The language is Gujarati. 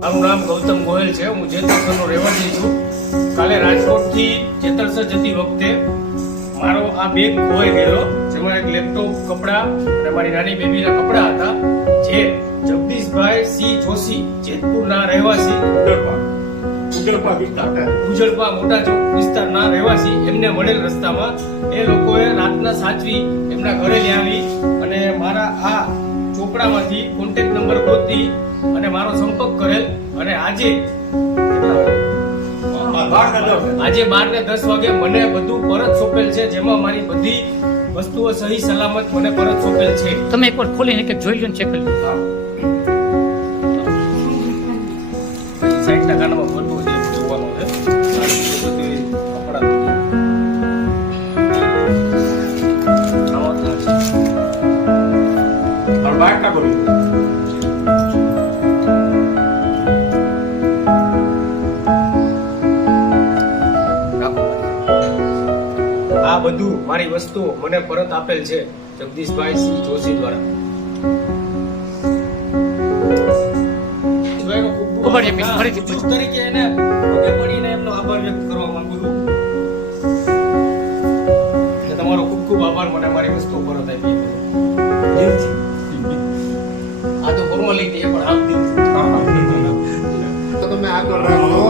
મારું નામ ગૌતમ ગોહેલ છે. હું જેતરસરનો રહેવાસી છું. કાલે રાજકોટથી જેતરસર જતી વખતે મારો આ બેગ ખોવાઈ ગયેલો. જેમાં એક લેપટોપ કપડાં અને મારી નાની બેબીના કપડાં હતા જે જગદીશભાઈ સી જોશી જેતપુરના રહેવાસી ઉડલપા ઉડલપા વિસ્તાર. ઉજળપા મોટા ચોક વિસ્તારના રહેવાસી. એમને મળેલ રસ્તામાં એ લોકોએ રાતના સાચવી એમના ઘરે લઈ આવી અને મારા આ ચોપડામાંથી કોન્ટેક્ટ નંબર ગોતી અને મારો સંપર્ક કરેલ અને આજે આજે બાર ને દસ વાગે મને બધું પરત સોંપેલ છે જેમાં મારી બધી વસ્તુઓ સહી સલામત મને પરત સોંપેલ છે. તમે એકવાર ખોલીને એક જોઈ લો ચેક કરી સાઈડના ગાનામાં જે જોવાનું છે બોલી રાખો. આ બધું મારી વસ્તુ મને પરત આપેલ છે જગદીશભાઈ સિંહ જોશી દ્વારા. તરીકે એને પડીને એમનો આભાર વ્યક્ત કરવા માંગુ છું. તમારો ખૂબ ખૂબ આભાર મને મારી વસ્તુ પરત આપી. આ તો પણ આમ તો તમે આગળ રાખો.